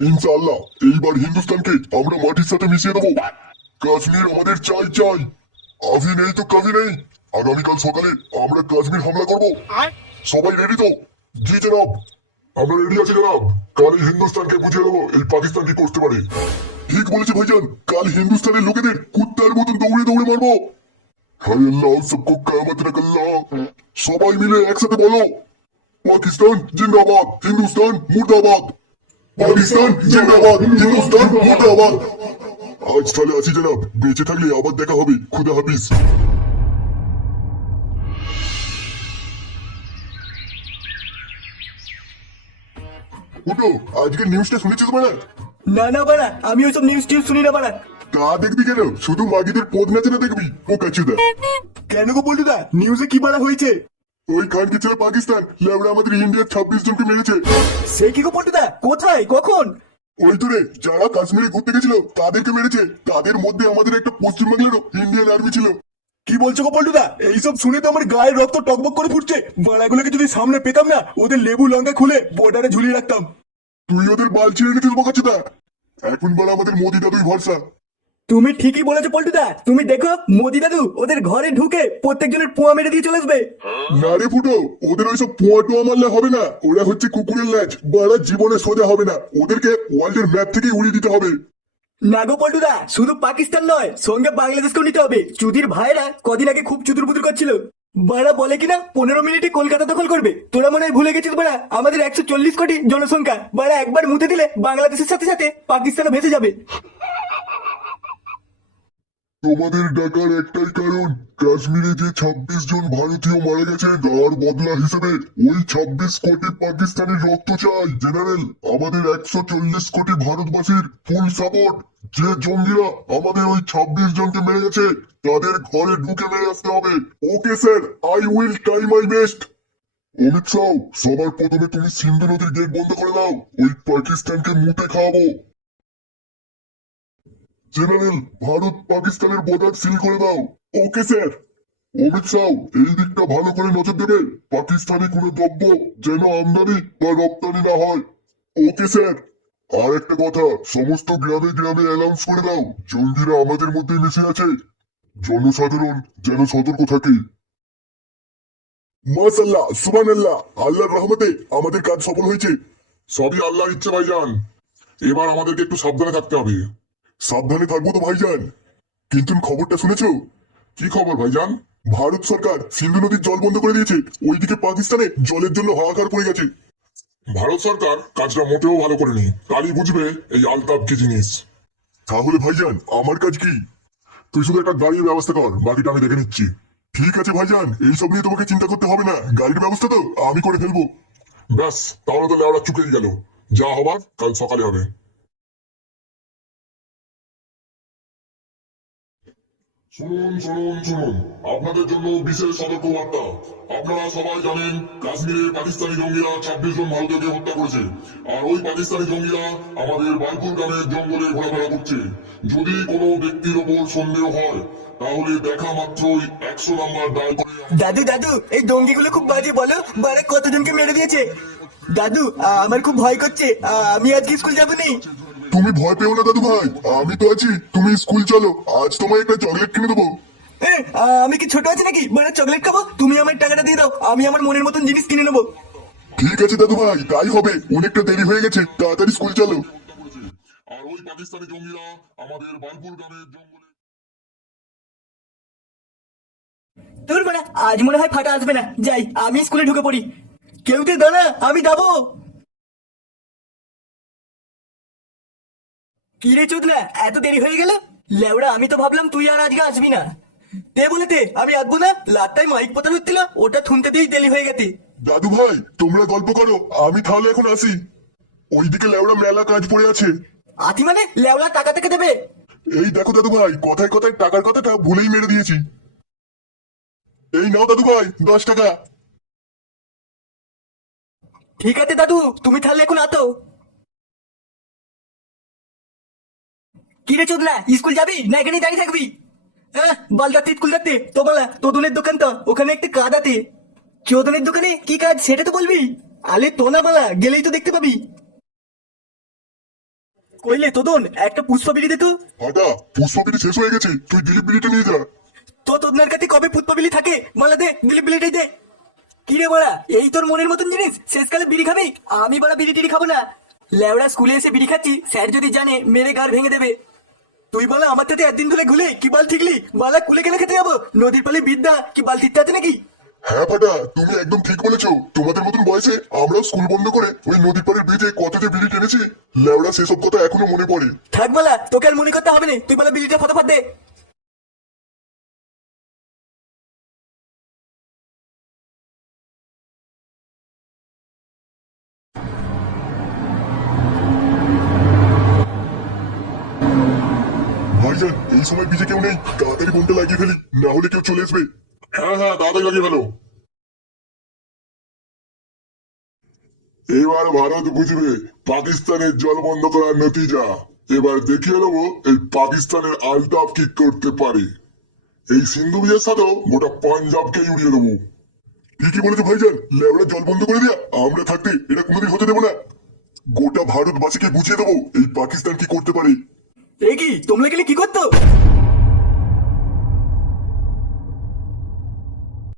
ইনশাআল্লাহ এইবার হিন্দুস্তানকে আমরা মাটির সাথে মিশিয়ে দেবো। কাশ্মীর আমাদের চাই চাই, আভি নেই তো কভি নেই। আগামীকাল সকালে আমরা কাশ্মীর হামলা করব। সবাই রেডি তো? জি জনাব, আমরা রেডি আছি জনাব। কাল এই হিন্দুস্তানকে বুঝিয়ে দেবো এই পাকিস্তান কি করতে পারে। ঠিক বলেছে ভাইজান, কাল হিন্দুস্তানের লোকেদের কুত্তার মতন দৌড়ে দৌড়ে মারবো। হায় আল্লাহ, সবকো কায়ামত রাখ আল্লাহ। সবাই মিলে একসাথে বলো, পাকিস্তান জিন্দাবাদ, হিন্দুস্তান মুর্দাবাদ। পাকিস্তান জিন্দাবাদ, হিন্দুস্তান মুর্দাবাদ। আজ তাহলে আছি জনাব, বেঁচে থাকলে আবার দেখা হবে। খুদা হাফিজ। উঠো, আজকে নিউজটা শুনেছিস মানে? না না বাড়া, আমি ওইসব নিউজ টিউজ শুনি না বাড়া। তা দেখবি কেন? শুধু মাগিদের পদ নাচে না দেখবি ও কাচুদা। কেন গো বলটুদা, নিউজে কি বাড়া হয়েছে? ওই খানকে ছেলে পাকিস্তান লেবড়া আমাদের ইন্ডিয়ার 26 জনকে মেরেছে। সে কি গো বলটুদা, কোথায় কখন? ওই তো রে, যারা কাশ্মীরে ঘুরতে গেছিল তাদেরকে মেরেছে। তাদের মধ্যে আমাদের একটা পশ্চিমবাংলারও ইন্ডিয়ান আর্মি ছিল। কি বলছো গো পল্টুদা? এইসব শুনে তো আমার গায়ের রক্ত টকবক করে ফুটছে। বাড়াগুলোকে যদি সামনে পেতাম না, ওদের লেবু লঙ্কা খুলে বর্ডারে ঝুলিয়ে রাখতাম। তুই ওদের বাল ছিঁড়ে নিতে বকাচ্ছিস? এখন বড় আমাদের মোদি দাদুই ভরসা। তুমি ঠিকই বলেছো পল্টুদা। তুমি দেখো, মোদি দাদু ওদের ঘরে ঢুকে প্রত্যেকজনের পোয়া মেরে দিয়ে চলে আসবে। না রে ফুটো, ওদের ওইসব পোয়া টোয়া মারলে হবে না। ওরা হচ্ছে কুকুরের ল্যাজ, বড় জীবনে সোজা হবে না। ওদেরকে ওয়ার্ল্ডের ম্যাপ থেকে উড়িয়ে দিতে হবে। না গো পল্টুদা, শুধু পাকিস্তান নয়, সঙ্গে বাংলাদেশকেও নিতে হবে। চুদির ভাইরা কদিন আগে খুব চুদুর বুদুর করছিল। বাড়া বলে কিনা 15 মিনিটে কলকাতা দখল করবে। তোরা মনে হয় ভুলে গেছিস বাড়া, আমাদের 140 কোটি জনসংখ্যা। বাড়া একবার মুতে দিলে বাংলাদেশের সাথে সাথে পাকিস্তানও ভেসে যাবে। তোমাদের ডাকার একটাই কারণ, কাশ্মীরে যে 26 জন ভারতীয় মারা গেছে তার বদলা হিসেবে ওই 26 কোটি পাকিস্তানের রক্ত চাই। জেনারেল, আমাদের 140 কোটি ভারতবাসীর ফুল সাপোর্ট। যে জঙ্গিরা আমাদের ওই 26 জনকে মেরে গেছে তাদের ঘরে ঢুকে মেরে আসতে হবে। Okay sir, I will try my best. Amit Shah, সবার প্রথমে তুমি সিন্ধু নদীর গেট বন্ধ করে দাও। ওই পাকিস্তানকে মুতে খাওয়াবো। জেনারেল, ভারত পাকিস্তানের বর্ডার সিল করে দাও। Okay sir. অমিত শাহ, এই দিকটা ভালো করে নজর দেবে। পাকিস্তানি কোনো দ্রব্য যেন আমদানি বা রপ্তানি না হয়। Okay sir. আর একটা কথা, সমস্ত গ্রামে গ্রামে অ্যানাউন্স করে দাও জঙ্গিরা আমাদের মধ্যে মিশে আছে। জনসাধারণ যেন সতর্ক থাকে। মাশাআল্লাহ, সুবহানাল্লাহ, আল্লাহর রহমতে আমাদের কাজ সফল হয়েছে। সবই আল্লাহর ইচ্ছে ভাইজান। এবার আমাদেরকে একটু সাবধানে থাকতে হবে। সাবধানে থাকবো তো ভাইজান, কিন্তু খবরটা শুনেছো? কি খবর ভাইজান? ভারত সরকার সিন্ধু নদীর জল বন্ধ করে দিয়েছে। ওইদিকে পাকিস্তানে জলের জন্য হাহাকার পড়ে গেছে। ভারত সরকার কাজটা মোটেও ভালো করেনি। কালই বুঝবে এই আলতাপ কি জিনিস। তাহলে ভাইজান আমার কাজ কি? তুই শুধু একটা গাড়ির ব্যবস্থা কর, বাকিটা আমি দেখে নিচ্ছি। ঠিক আছে ভাইজান, এইসব নিয়ে তোমাকে চিন্তা করতে হবে না। গাড়ির ব্যবস্থা তো আমি করে ফেলবো। ব্যাস, তাহলে তো লেওড়া চুকেই গেল। যা হবার কাল সকালে হবে। শুনুন শুনুন শুনুন, আপনাদের জন্য বিশেষ সতর্কবার্তা। আপনারা সবাই জানেন কাশ্মীরে পাকিস্তানি জঙ্গিরা 26 জন ভারতীয়কে হত্যা করেছে। আর ওই পাকিস্তানি জঙ্গিরা আমাদের বারপুর গ্রামের জঙ্গলে ঘোরাফেরা করছে। যদি কোনো ব্যক্তির ওপর সন্দেহ হয় তাহলে দেখা মাত্রই 100 নাম্বার ডায়াল করে। দাদু দাদু, এই ডঙ্গিগুলো খুব বাজে, বলো বারে কতজনকে মেরে দিয়েছে। দাদু, আমার খুব ভয় করছে। আমি আজকে স্কুল যাবো নি। তুমি ভয় পেও না দাদু ভাই, আমি তো আছি। তুমি স্কুল চলো, আজ তোমায় একটা চকলেট কিনে দেবো। আমি কি ছোট আছি নাকি মানে চকলেট খাবো? তুমি আমার টাকাটা দিয়ে দাও, আমি আমার মনের মতন জিনিস কিনে নেবো। ঠিক আছে দাদু ভাই, তাই হবে। অনেকটা দেরি হয়ে গেছে, তাড়াতাড়ি স্কুল চলো। আর ওই পাকিস্তানি জঙ্গিরা আমাদের বারপুর গ্রামের জঙ্গলে। তোর মানে আজ মনে হয় ফাটা আসবে না। যাই, আমি স্কুলে ঢুকে পড়ি। কেউতে দাঁড়া, আমি যাবো। কি রে চোদনা, এত দেরি হয়ে গেল? লেওড়া, আমি তো ভাবলাম তুই আর আজকে আসবি না। তে বলেতে আমি আসবো না। লাটটাই মাইক পতান হচ্ছিল, ওটা শুনতে দিয়েই দেরি হয়ে গেছে। দাদু ভাই, তোমরা গল্প করো, আমি তাহলে এখন আসি। ওইদিকে লেওড়া মেলা কাজ পড়ে আছে। আতি মানে লেওড়া টাকা থেকে দেবে? এই দেখো দাদু ভাই, কথায় কথায় টাকার কথাটা ভুলেই মেরে দিয়েছি। এই নাও দাদু ভাই, 10 টাকা। ঠিক আছে দাদু, তুমি তাহলে এখন আতো। কি রে চোদনা, স্কুল যাবি না এখানেই দাঁড়িয়ে থাকবি? বালদাতে স্কুল যাতে তোমার তোদনের দোকান তো, ওখানে একটা কাজ আছে। চোদনের দোকানে কি কাজ সেটা তো বলবি। আলে তোনা মালা গেলেই তো দেখতে পাবি। কইলে তোদন একটা পুষ্পা বিড়ি দে তো। ফাটা, পুষ্পবিলি শেষ হয়ে গেছে, তুই দিলীপ বিলিটা নিয়ে যা। তো তোদের কাছে কবে পুষ্পা বিড়ি থাকে মালা দে, দিলীপ বিড়িটাই দে। কি রে বড়া, এই তোর মনের মতন জিনিস শেষকালে বিড়ি খাবি? আমি বড়া বিড়ি টিড়ি খাবো না। লেওড়া স্কুলে এসে বিড়ি খাচ্ছি, স্যার যদি জানে মেরে গাড় ভেঙে দেবে। তুই বলা আমার সাথে একদিন ধরে ঘুলে কি বাল ঠিকলি? বালা কুলে কেন খেতে যাবো? নদীর পালে বিদ্যা কি বাল ঠিকতে আছে নাকি? হ্যাঁ ফাটা, তুমি একদম ঠিক বলেছো। তোমাদের মতন বয়সে আমরাও স্কুল বন্ধ করে ওই নদীর পাড়ের ব্রিজে কত যে বিড়ি টেনেছি, লেওড়া সেসব কথা এখনো মনে পড়ে। থাক বলা, তোকে আর মনে করতে হবে না। তুই বলা বিড়িটা ফটাফট দে। ভাইজান, এই সময় ব্রিজে কেউ নেই, তাড়াতাড়ি বোনটা লাগিয়ে ফেলি, না হলে কেউ চলে আসবে। হ্যাঁ হ্যাঁ, তাড়াতাড়ি লাগিয়ে ফেলো। এবার ভারত বুঝবে পাকিস্তানের জল বন্ধ করার নতিজা। এবার দেখিয়ে দেবো এই পাকিস্তানের আলতাফ কি করতে পারে। এই সিন্ধু বিয়ের সাথেও গোটা পাঞ্জাবকে উড়িয়ে দেবো। ঠিকই বলেছো ভাইজান, লেবরা জল বন্ধ করে দিয়া আমরা থাকতে এটা কোনোদিন হতে দেবো না। গোটা ভারতবাসীকে বুঝিয়ে দেবো এই পাকিস্তান কি করতে পারে। এ কি তোমরা গেলে কি করতো?